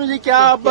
विष्णु जी, क्या अब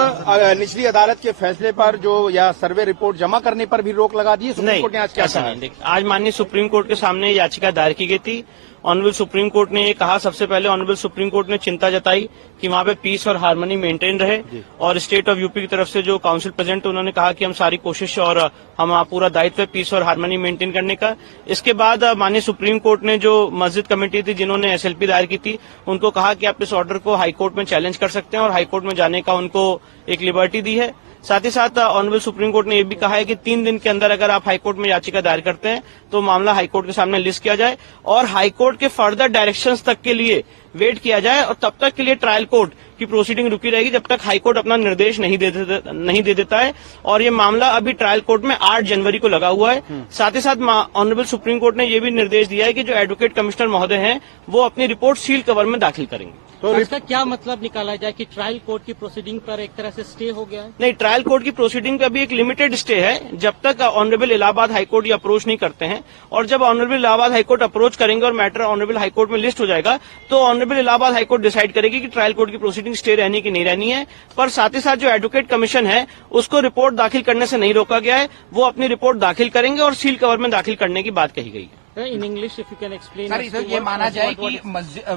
निचली अदालत के फैसले पर जो या सर्वे रिपोर्ट जमा करने पर भी रोक लगा दी है? सुप्रीम कोर्ट ने आज क्या कहा? आज माननीय सुप्रीम कोर्ट के सामने याचिका दायर की गई थी। ऑनरेबल सुप्रीम कोर्ट ने ये कहा, सबसे पहले ऑनरेबल सुप्रीम कोर्ट ने चिंता जताई कि वहाँ पे पीस और हार्मनी मेंटेन रहे, और स्टेट ऑफ यूपी की तरफ से जो काउंसिल प्रेसिडेंट उन्होंने कहा कि हम सारी कोशिश और हम पूरा दायित्व है पीस और हार्मनी मेंटेन करने का। इसके बाद माननीय सुप्रीम कोर्ट ने जो मस्जिद कमेटी थी जिन्होंने SLP दायर की थी, उनको कहा कि आप इस ऑर्डर को हाईकोर्ट में चैलेंज कर सकते हैं, और हाईकोर्ट में जाने का उनको एक लिबर्टी दी है। साथ ही साथ ऑनरेबल सुप्रीम कोर्ट ने यह भी कहा है कि 3 दिन के अंदर अगर आप हाईकोर्ट में याचिका दायर करते हैं तो मामला हाईकोर्ट के सामने लिस्ट किया जाए और हाईकोर्ट के फर्दर डायरेक्शंस तक के लिए वेट किया जाए, और तब तक के लिए ट्रायल कोर्ट की प्रोसीडिंग रुकी रहेगी जब तक हाईकोर्ट अपना निर्देश नहीं दे देता है। और ये मामला अभी ट्रायल कोर्ट में 8 जनवरी को लगा हुआ है। साथ ही साथ ऑनरेबल सुप्रीम कोर्ट ने यह भी निर्देश दिया है कि जो एडवोकेट कमिश्नर महोदय हैं वो अपनी रिपोर्ट सील कवर में दाखिल करेंगे। तो इसका क्या मतलब निकाला जाए कि ट्रायल कोर्ट की प्रोसीडिंग पर एक तरह से स्टे हो गया है? नहीं, ट्रायल कोर्ट की प्रोसीडिंग पे अभी एक लिमिटेड स्टे है जब तक ऑनरेबल इलाहाबाद हाईकोर्ट ये अप्रोच नहीं करते हैं, और जब ऑनरेबल इलाहाबाद हाईकोर्ट अप्रोच करेंगे और मैटर ऑनरेबल हाईकोर्ट में लिस्ट हो जाएगा तो ऑनरेबल इलाहाबाद हाईकोर्ट डिसाइड करेगी कि ट्रायल कोर्ट की प्रोसीडिंग स्टे रहनी की नहीं रहनी है। पर साथ ही साथ जो एडवोकेट कमीशन है उसको रिपोर्ट दाखिल करने से नहीं रोका गया है, वो अपनी रिपोर्ट दाखिल करेंगे और सील कवर में दाखिल करने की बात कही गई है। In English if you can explain. Sir, ये माना जाए कि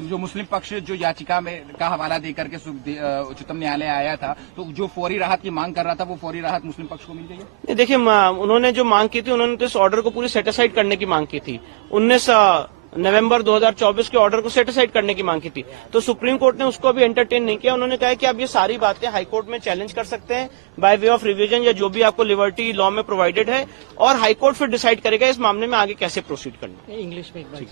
जो मुस्लिम पक्ष जो याचिका में का हवाला देकर के उच्चतम न्यायालय आया था, तो जो फौरी राहत की मांग कर रहा था वो फौरी राहत मुस्लिम पक्ष को मिल गई है? देखिए, उन्होंने जो मांग की थी, उन्होंने तो इस ऑर्डर को पूरी सेटिसाइड करने की मांग की थी। 19 नवंबर 2024 के ऑर्डर को सेटिसाइड करने की मांग की थी, तो सुप्रीम कोर्ट ने उसको अभी एंटरटेन नहीं किया। उन्होंने कहा कि आप ये सारी बातें हाईकोर्ट में चैलेंज कर सकते हैं बाय वे ऑफ रिवीजन, या जो भी आपको लिबर्टी लॉ में प्रोवाइडेड है, और हाईकोर्ट फिर डिसाइड करेगा इस मामले में आगे कैसे प्रोसीड करना है। इंग्लिश में एक बार।